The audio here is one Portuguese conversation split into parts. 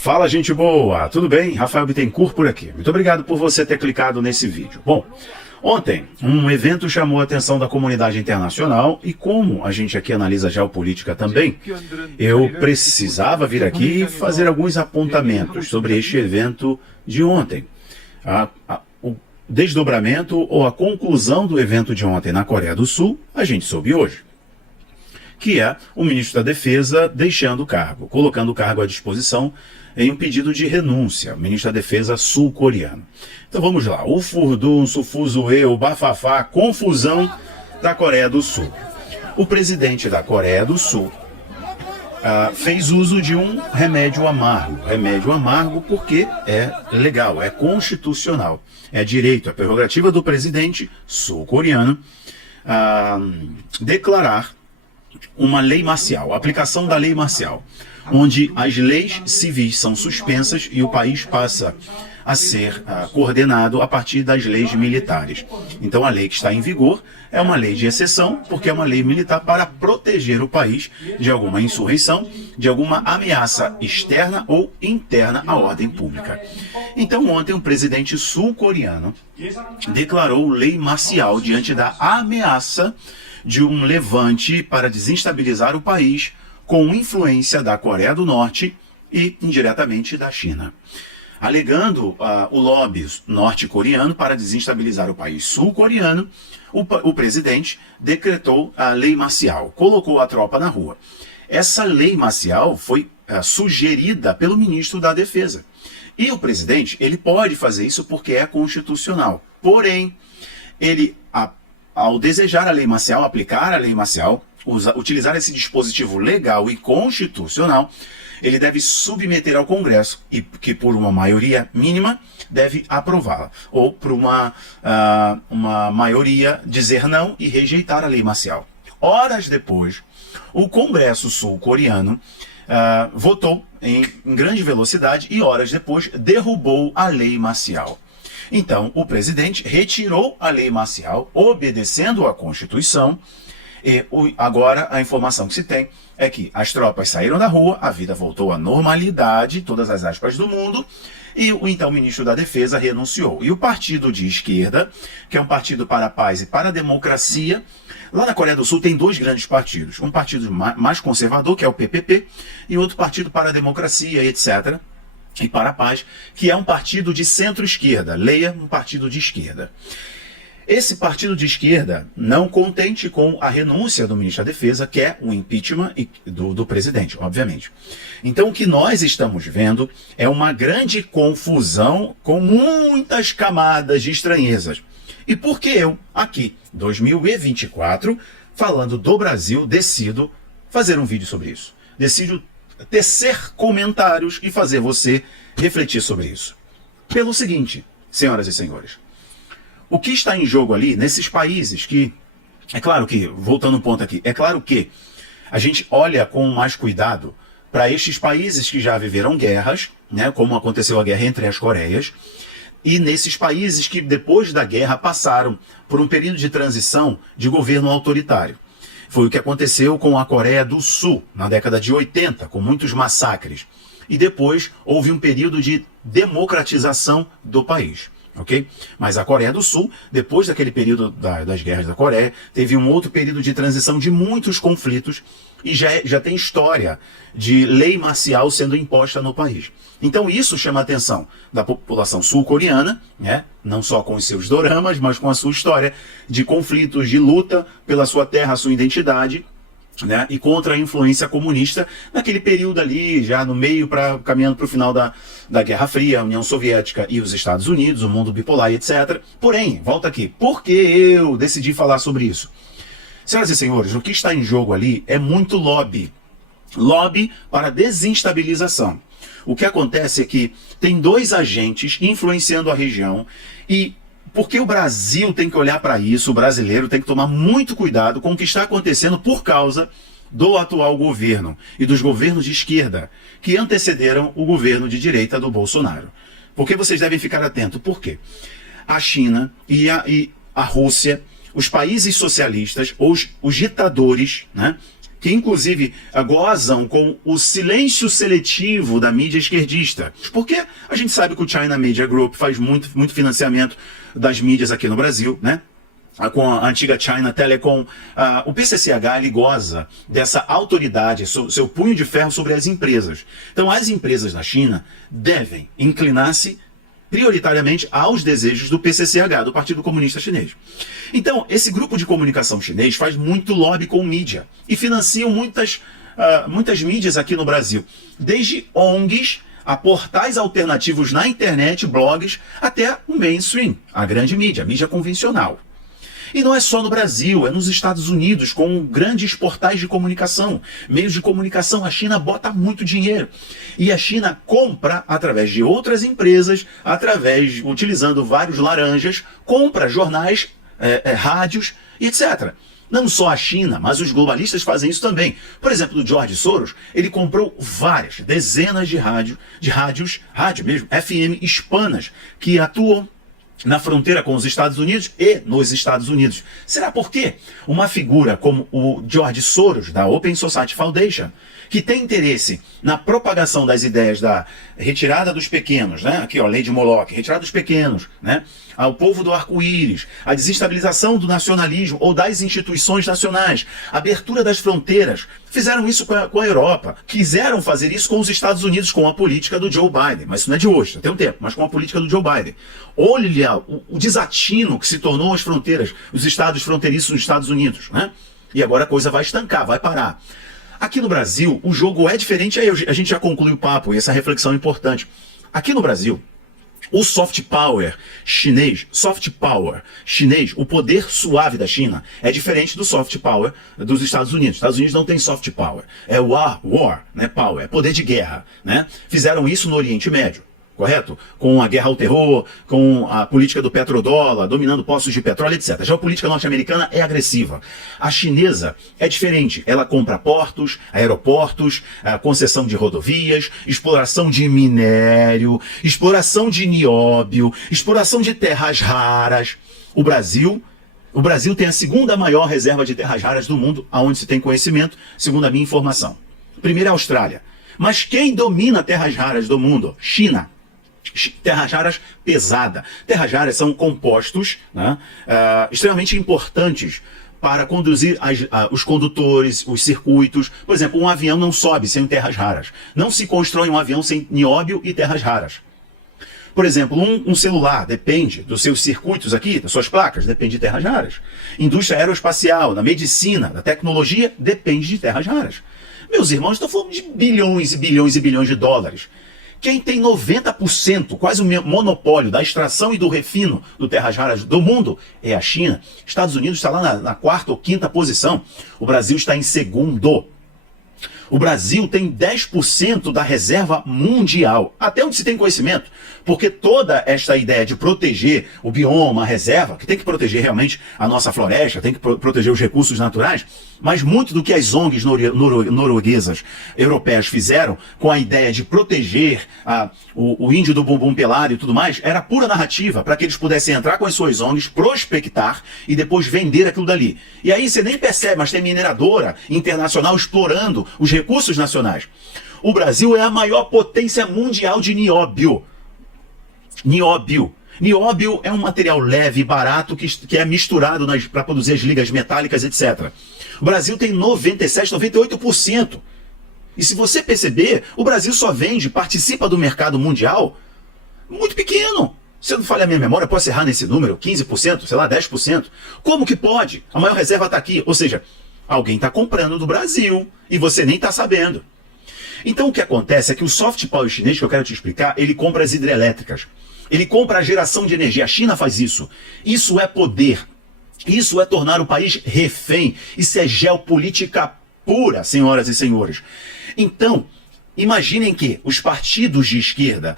Fala, gente boa! Tudo bem? Rafael Bittencourt por aqui. Muito obrigado por você ter clicado nesse vídeo. Bom, ontem um evento chamou a atenção da comunidade internacional e como a gente aqui analisa geopolítica também, eu precisava vir aqui e fazer alguns apontamentos sobre este evento de ontem. O desdobramento ou a conclusão do evento de ontem na Coreia do Sul, a gente soube hoje, que é o ministro da Defesa deixando o cargo, colocando o cargo à disposição em um pedido de renúncia, o ministro da Defesa sul-coreano. Então vamos lá, o furdunço, o fuzuê, o bafafá, confusão da Coreia do Sul. O presidente da Coreia do Sul fez uso de um remédio amargo porque é legal, é constitucional, é direito, é prerrogativa do presidente sul-coreano declarar uma lei marcial, a aplicação da lei marcial, onde as leis civis são suspensas e o país passa a ser coordenado a partir das leis militares. Então a lei que está em vigor é uma lei de exceção, porque é uma lei militar para proteger o país de alguma insurreição, de alguma ameaça externa ou interna à ordem pública. Então ontem o presidente sul-coreano declarou lei marcial diante da ameaça de um levante para desestabilizar o país com influência da Coreia do Norte e, indiretamente, da China. Alegando o lobby norte-coreano para desestabilizar o país sul-coreano, o presidente decretou a lei marcial, colocou a tropa na rua. Essa lei marcial foi sugerida pelo ministro da Defesa. E o presidente, ele pode fazer isso porque é constitucional. Porém, ele, ao desejar a lei marcial, aplicar a lei marcial, utilizar esse dispositivo legal e constitucional, ele deve submeter ao Congresso e que por uma maioria mínima deve aprová-la, ou por uma maioria dizer não e rejeitar a lei marcial. Horas depois, o Congresso sul-coreano votou em grande velocidade e horas depois derrubou a lei marcial. Então, o presidente retirou a lei marcial, obedecendo à Constituição, e agora a informação que se tem é que as tropas saíram da rua, a vida voltou à normalidade, todas as aspas do mundo, e o então ministro da Defesa renunciou. E o partido de esquerda, que é um partido para a paz e para a democracia, lá na Coreia do Sul tem dois grandes partidos. Um partido mais conservador, que é o PPP, e outro partido para a democracia, etc., e para a paz, que é um partido de centro-esquerda, leia um partido de esquerda. Esse partido de esquerda, não contente com a renúncia do ministro da Defesa, quer o impeachment do presidente, obviamente. Então o que nós estamos vendo é uma grande confusão com muitas camadas de estranhezas. E por que eu, aqui, 2024, falando do Brasil, decido fazer um vídeo sobre isso? Decido tecer comentários e fazer você refletir sobre isso. Pelo seguinte, senhoras e senhores, o que está em jogo ali, nesses países que, é claro que, voltando um ponto aqui, é claro que a gente olha com mais cuidado para estes países que já viveram guerras, né, como aconteceu a guerra entre as Coreias, e nesses países que depois da guerra passaram por um período de transição de governo autoritário. Foi o que aconteceu com a Coreia do Sul, na década de 80, com muitos massacres. E depois houve um período de democratização do país. Okay? Mas a Coreia do Sul, depois daquele período das guerras da Coreia, teve um outro período de transição de muitos conflitos e já tem história de lei marcial sendo imposta no país. Então isso chama a atenção da população sul-coreana, né? Não só com os seus doramas, mas com a sua história de conflitos, de luta pela sua terra, a sua identidade, né, e contra a influência comunista naquele período ali, já no meio, caminhando para o final da Guerra Fria, a União Soviética e os Estados Unidos, o mundo bipolar, etc. Porém, volta aqui, por que eu decidi falar sobre isso? Senhoras e senhores, o que está em jogo ali é muito lobby. Lobby para desestabilização. O que acontece é que tem dois agentes influenciando a região e porque o Brasil tem que olhar para isso, o brasileiro tem que tomar muito cuidado com o que está acontecendo por causa do atual governo e dos governos de esquerda que antecederam o governo de direita do Bolsonaro. Porque vocês devem ficar atentos. Por quê? A China e a Rússia, os países socialistas, os ditadores, né, que inclusive gozam com o silêncio seletivo da mídia esquerdista. Porque a gente sabe que o China Media Group faz muito financiamento das mídias aqui no Brasil, né? Com a antiga China Telecom, o PCCH ele goza dessa autoridade, seu punho de ferro sobre as empresas. Então as empresas da China devem inclinar-se prioritariamente aos desejos do PCCH, do Partido Comunista Chinês. Então, esse grupo de comunicação chinês faz muito lobby com mídia e financiam muitas mídias aqui no Brasil, desde ONGs a portais alternativos na internet, blogs, até o mainstream, a grande mídia, a mídia convencional. E não é só no Brasil, é nos Estados Unidos, com grandes portais de comunicação, meios de comunicação. A China bota muito dinheiro. E a China compra, através de outras empresas, utilizando vários laranjas, compra jornais, rádios, etc. Não só a China, mas os globalistas fazem isso também. Por exemplo, o George Soros, ele comprou dezenas de rádios mesmo, FM hispanas, que atuam na fronteira com os Estados Unidos e nos Estados Unidos. Será por quê? Uma figura como o George Soros, da Open Society Foundation, que tem interesse na propagação das ideias da retirada dos pequenos, né? Aqui, ó, lei de Moloch, retirada dos pequenos, né? Ao povo do arco-íris, a desestabilização do nacionalismo ou das instituições nacionais, abertura das fronteiras. Fizeram isso com a Europa, quiseram fazer isso com os Estados Unidos, com a política do Joe Biden, mas isso não é de hoje, tem um tempo, mas com a política do Joe Biden. Olha o desatino que se tornou as fronteiras, os estados fronteiriços nos Estados Unidos, né? E agora a coisa vai estancar, vai parar. Aqui no Brasil, o jogo é diferente, aí a gente já conclui o papo, e essa reflexão é importante. Aqui no Brasil, o soft power chinês, o poder suave da China, é diferente do soft power dos Estados Unidos. Os Estados Unidos não tem soft power, é war, né, power, é poder de guerra, né? Fizeram isso no Oriente Médio. Correto? Com a guerra ao terror, com a política do petrodólar, dominando poços de petróleo, etc. Já a política norte-americana é agressiva. A chinesa é diferente. Ela compra portos, aeroportos, concessão de rodovias, exploração de minério, exploração de nióbio, exploração de terras raras. O Brasil tem a segunda maior reserva de terras raras do mundo, aonde se tem conhecimento, segundo a minha informação. Primeiro é a Austrália. Mas quem domina terras raras do mundo? China. Terras raras pesada. Terras raras são compostos, né, extremamente importantes para conduzir os condutores, os circuitos. Por exemplo, um avião não sobe sem terras raras. Não se constrói um avião sem nióbio e terras raras. Por exemplo, um celular depende dos seus circuitos aqui, das suas placas, depende de terras raras. Indústria aeroespacial, da medicina, da tecnologia, depende de terras raras. Meus irmãos, estou falando de bilhões e bilhões e bilhões de dólares. Quem tem 90%, quase o monopólio da extração e do refino do terras raras do mundo é a China. Estados Unidos está lá na quarta ou quinta posição. O Brasil está em segundo. O Brasil tem 10% da reserva mundial, até onde se tem conhecimento, porque toda esta ideia de proteger o bioma, a reserva, que tem que proteger realmente a nossa floresta, tem que proteger os recursos naturais, mas muito do que as ONGs norueguesas, europeias fizeram com a ideia de proteger o índio do bumbum pelado e tudo mais, era pura narrativa, para que eles pudessem entrar com as suas ONGs, prospectar e depois vender aquilo dali. E aí você nem percebe, mas tem mineradora internacional explorando os recursos nacionais. O Brasil é a maior potência mundial de nióbio. Nióbio é um material leve e barato que é misturado para produzir as ligas metálicas, etc. O Brasil tem 97%, 98%. E se você perceber, o Brasil só participa do mercado mundial muito pequeno. Se eu não falhar a minha memória, posso errar nesse número, 15%, sei lá, 10%. Como que pode? A maior reserva está aqui. Ou seja, alguém está comprando do Brasil e você nem está sabendo. Então o que acontece é que o soft power chinês, que eu quero te explicar, ele compra as hidrelétricas. Ele compra a geração de energia. A China faz isso. Isso é poder. Isso é tornar o país refém. Isso é geopolítica pura, senhoras e senhores. Então, imaginem que os partidos de esquerda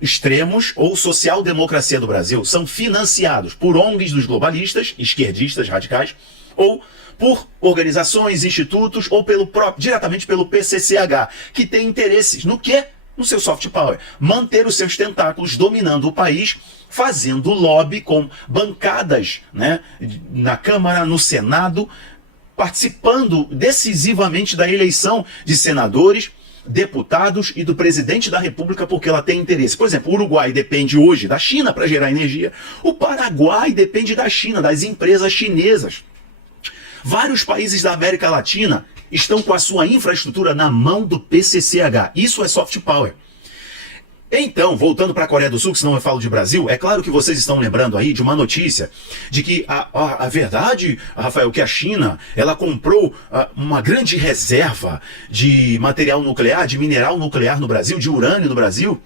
extremos ou social-democracia do Brasil são financiados por ONGs dos globalistas, esquerdistas radicais, ou por organizações, institutos, ou diretamente pelo PCCH, que tem interesses no quê? No seu soft power. Manter os seus tentáculos dominando o país, fazendo lobby com bancadas, né, na Câmara, no Senado, participando decisivamente da eleição de senadores, deputados e do presidente da República porque ela tem interesse. Por exemplo, o Uruguai depende hoje da China para gerar energia. O Paraguai depende da China, das empresas chinesas. Vários países da América Latina estão com a sua infraestrutura na mão do PCCH. Isso é soft power. Então, voltando para a Coreia do Sul, que senão eu falo de Brasil, é claro que vocês estão lembrando aí de uma notícia de que a verdade, Rafael, que a China, ela comprou uma grande reserva de material nuclear, de mineral nuclear no Brasil, de urânio no Brasil.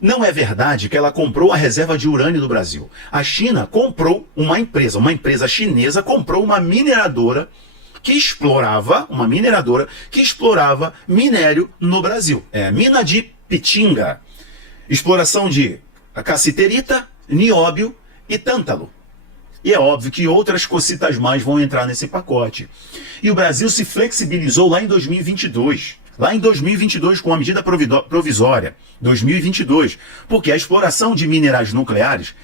Não é verdade que ela comprou a reserva de urânio do Brasil. A China comprou uma empresa chinesa comprou uma mineradora que explorava minério no Brasil. É a mina de Pitinga. Exploração de cassiterita, nióbio e tântalo. E é óbvio que outras cocitas mais vão entrar nesse pacote. E o Brasil se flexibilizou lá em 2022. Lá em 2022, com a medida provisória, 2022, porque a exploração de minerais nucleares,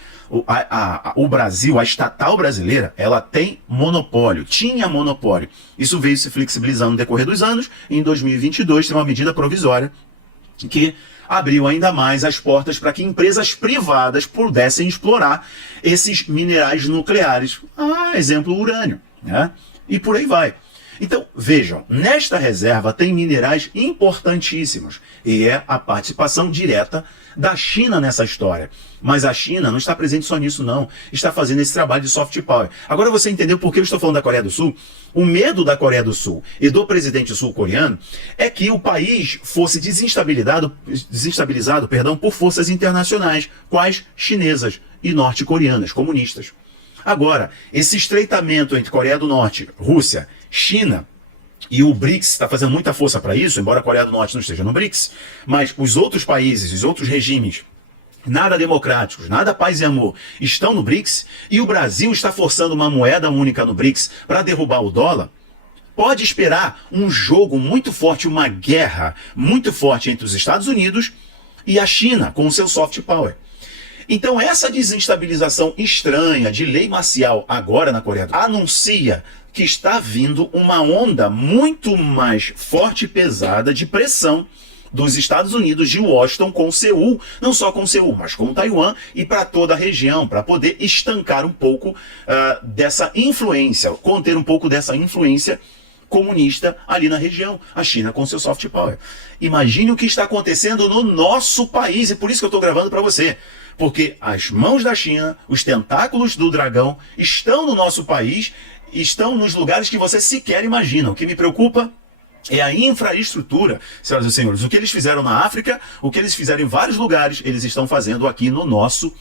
o Brasil, a estatal brasileira, ela tem monopólio, tinha monopólio. Isso veio se flexibilizando no decorrer dos anos, e em 2022 tem uma medida provisória que abriu ainda mais as portas para que empresas privadas pudessem explorar esses minerais nucleares. Exemplo, urânio, né? E por aí vai. Então, vejam, nesta reserva tem minerais importantíssimos e é a participação direta da China nessa história. Mas a China não está presente só nisso, não. Está fazendo esse trabalho de soft power. Agora você entendeu por que eu estou falando da Coreia do Sul? O medo da Coreia do Sul e do presidente sul-coreano é que o país fosse desestabilizado por forças internacionais, quais chinesas e norte-coreanas, comunistas. Agora, esse estreitamento entre Coreia do Norte, Rússia, China e o BRICS está fazendo muita força para isso, embora a Coreia do Norte não esteja no BRICS, mas os outros países, os outros regimes, nada democráticos, nada paz e amor, estão no BRICS, e o Brasil está forçando uma moeda única no BRICS para derrubar o dólar. Pode esperar um jogo muito forte, uma guerra muito forte entre os Estados Unidos e a China, com o seu soft power. Então essa desestabilização estranha de lei marcial agora na Coreia do Sul anuncia que está vindo uma onda muito mais forte e pesada de pressão dos Estados Unidos, de Washington, com Seul, não só com Seul, mas com Taiwan e para toda a região, para poder estancar um pouco dessa influência, conter um pouco dessa influência comunista ali na região, a China com seu soft power. Imagine o que está acontecendo no nosso país, e por isso que eu estou gravando para você. Porque as mãos da China, os tentáculos do dragão, estão no nosso país, estão nos lugares que você sequer imagina. O que me preocupa é a infraestrutura, senhoras e senhores. O que eles fizeram na África, o que eles fizeram em vários lugares, eles estão fazendo aqui no nosso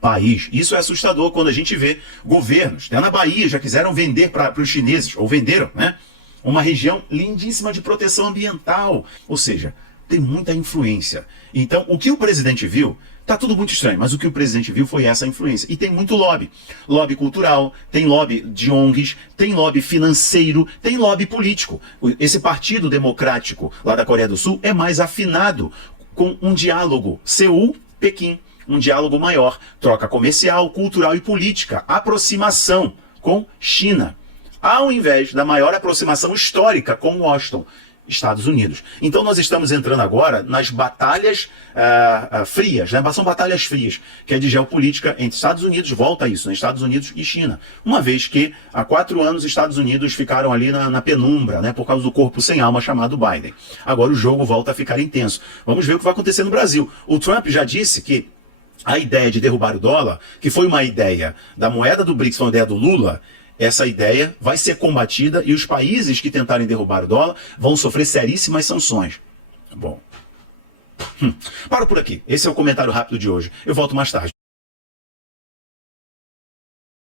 país. Isso é assustador quando a gente vê governos. Até na Bahia já quiseram vender para os chineses, ou venderam, né? Uma região lindíssima de proteção ambiental. Ou seja, tem muita influência. Então, o que o presidente viu, tá tudo muito estranho, mas o que o presidente viu foi essa influência. E tem muito lobby. Lobby cultural, tem lobby de ONGs, tem lobby financeiro, tem lobby político. Esse Partido Democrático lá da Coreia do Sul é mais afinado com um diálogo Seul-Pequim. Um diálogo maior, troca comercial, cultural e política, aproximação com China, ao invés da maior aproximação histórica com Washington, Estados Unidos. Então nós estamos entrando agora nas batalhas frias, né? São batalhas frias, que é de geopolítica entre Estados Unidos, volta a isso, né? Estados Unidos e China. Uma vez que há 4 anos os Estados Unidos ficaram ali na penumbra, né? Por causa do corpo sem alma chamado Biden. Agora o jogo volta a ficar intenso. Vamos ver o que vai acontecer no Brasil. O Trump já disse que a ideia de derrubar o dólar, que foi uma ideia da moeda do BRICS, foi uma ideia do Lula, essa ideia vai ser combatida e os países que tentarem derrubar o dólar vão sofrer seríssimas sanções. Bom, paro por aqui. Esse é o comentário rápido de hoje. Eu volto mais tarde.